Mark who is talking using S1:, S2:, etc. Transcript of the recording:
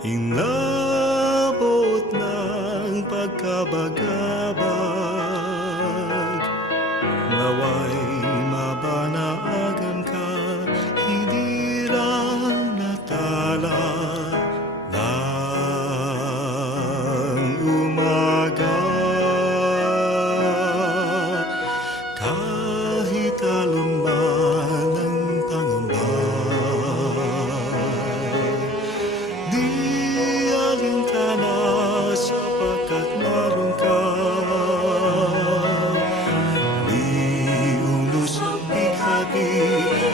S1: Inabot ng pagkabagabag. Naway mabanaagan ka Hindi lang natala ng umaga. Kahit alam ba happy